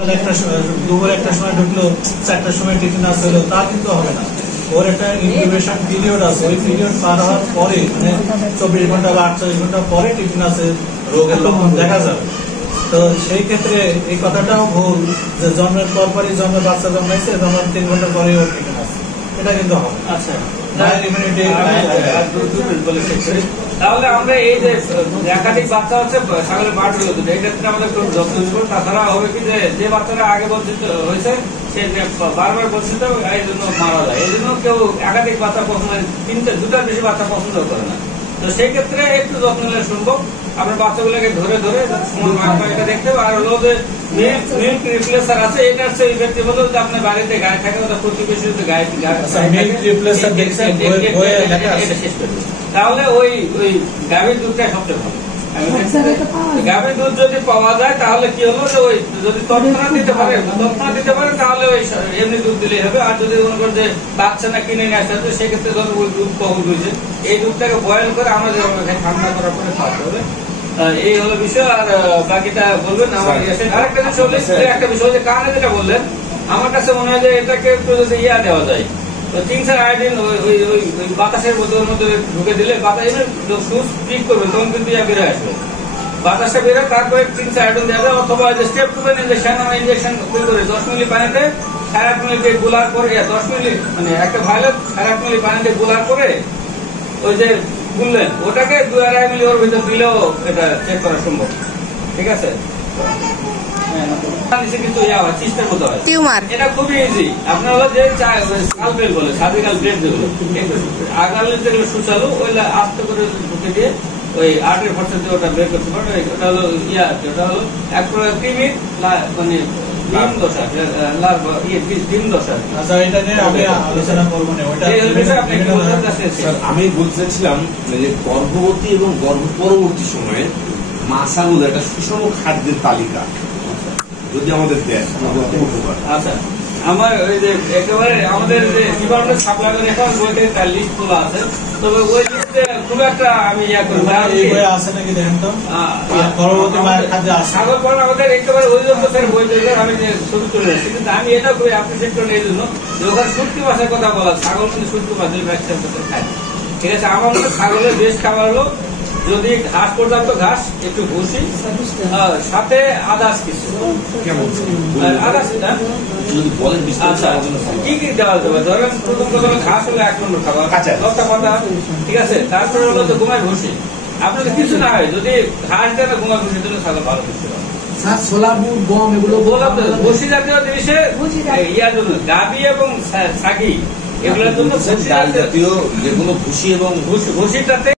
দুপুর একটা সময় ঢুকলো, 4টার সময় টিটেনাস হলো, তা কিন্তু হবে না। ওর একটা ইনকিউবেশন পিরিয়ড আছে, ওই পিরিয়ড পার হওয়ার পরে মানে 24 ঘন্টা বা 48 ঘন্টা পরে টিটেনাসের রোগের লক্ষণ দেখা যাবে। তো সেই ক্ষেত্রে এই কথাটাও ভুল যে জন্মের পরপরই বাচ্চা জন্মাইছে, জন্মের 3 ঘন্টা পরে ওর টিটেনাস, এটা কিন্তু হবে। আচ্ছা, তাহলে আমরা এই যে একাধিক বাচ্চা হচ্ছে ছাগলের বাট হলো দুটো, এই ক্ষেত্রে আমাদের একটু যত্ন নিব। তাছাড়া হবে কি যে বাচ্চারা আগে বঞ্চিত হয়েছে সে বারবার বঞ্চিত, এই জন্য মারা যায়। এই জন্য কেউ একাধিক বাচ্চা পছন্দ, দুটার বেশি বাচ্চা পছন্দ করে না। তো সেই ক্ষেত্রে একটু যত্ন নিলে সম্ভব। আপনার বাচ্চাগুলোকে ধরে এটা দেখতে হবে। আর হলো যে মিল্ক রিপ্লেসার আছে, এটা হচ্ছে ইফেক্টিভ হলো যে আপনার বাড়িতে গায়ে থাকে, ওটা প্রতিবেশী গায়ে শেষ করে, তাহলে ওই গাভীর দুধটা সবচেয়ে ভালো। গাভীর দুধ যদি পাওয়া যায় তাহলে কি হলো যে ওই যদি তৎক্ষণাৎ দিতে পারে তাহলে ওই এমনি দুধ দিলেই হবে। আর যদি মনে করেন যে বাচ্চা না কিনে নিয়ে আসতে হবে, সেক্ষেত্রে ধরো ওই দুধ কম হয়েছে, এই দুধটাকে বয়েল করে আমরা ঠান্ডা করার পরে খাওয়াতে হবে। এই হলো বিষয়। আর বাকিটা বলবেন আমার। আরেকটা বিষয় হলে একটা বিষয় যে কানে যেটা বললেন, আমার কাছে মনে হয় যে এটাকে একটু যদি দেওয়া যায়, টিংসার আয়োডিন ওই বাতাসের মধ্যে ঢুকে দিলে বাতাস স্পিক করবে, তখন কিন্তু বেরোয় আসবে, বাতাসটা বেরোয়। তারপরে টিংসার আয়োডিন দেওয়া যায়, অথবা স্টেপ টুবেন ইঞ্জেকশন, আমরা ইঞ্জেকশন করে 10 মিলি পানিতে 8.5 মিলি দিয়ে গুলার করে, 10 মিলি মানে একটা ভাইলেট 8.5 মিলি পানিতে গুলার করে ওই যে বললেন ওটাকে 2.5 মিলি ওর ভিতরে দিলেও এটা চেক করা সম্ভব। ঠিক আছে, এটা খুবই ইজি। আপনার হলো যে সালবেল বলে সার্জিক্যাল ব্লেড, যেগুলো আগালে যেগুলো সুচালু, ওইগুলো আস্তে করে ঢুকে দিয়ে ওই 8% ওটা বের করতে পারবে। ওটা হলো ওটা হলো এক প্রকার কৃমি মানে আমি বলতে চাচ্ছিলাম যে গর্ভবতী এবং গর্ভ পরবর্তী সময়ে মাছাগুলো একটা সুষম খাদ্যের তালিকা যদি আমাদের দেয়। আচ্ছা, আমার ওই যে একেবারে আমাদের যে ডিপার্টমেন্ট সাপ্লাই করে এখন বইতে তার লিস্ট তোলা আছে, তবে ওই লিস্টে খুব একটা আমি আছে নাকি দেখেন তো। ছাগল পালন আমাদের একেবারে ওই জন্য স্যার বই তৈরি আমি যে ছবি তুলে যাচ্ছি, কিন্তু আমি এটা খুবই অ্যাপ্রিসিয়েট করি এই জন্য যে ওখানে শুটকি মাছের কথা বলা, ছাগল কিন্তু শুটকি মাছের ভ্যাকসিন খায়। ঠিক আছে, আমার মনে খাগলের বেশ খাবার হলো যদি ঘাস পর্যাপ্ত ঘাস, একটু ভুসি, সাথে আদার্স কিছু কি কি দেওয়া যাবে। ধরেন প্রথম কথা ঘাস হলো 1 নম্বর খাবার, লতা পাতা। ঠিক আছে, তারপরে হলো যে ঘুমায় ভুসি। আপনার কিছু না হয় যদি ঘাস দেন ঘুমায় ভুসি দিলে ছাগল ভালো কিছু ভুসি জাতীয় জিনিসে ইয়ার জন্য গাভী এবং ছাগি এগুলোর জন্য জাতীয় যেগুলো ভুসি এবং ভুসিটাতে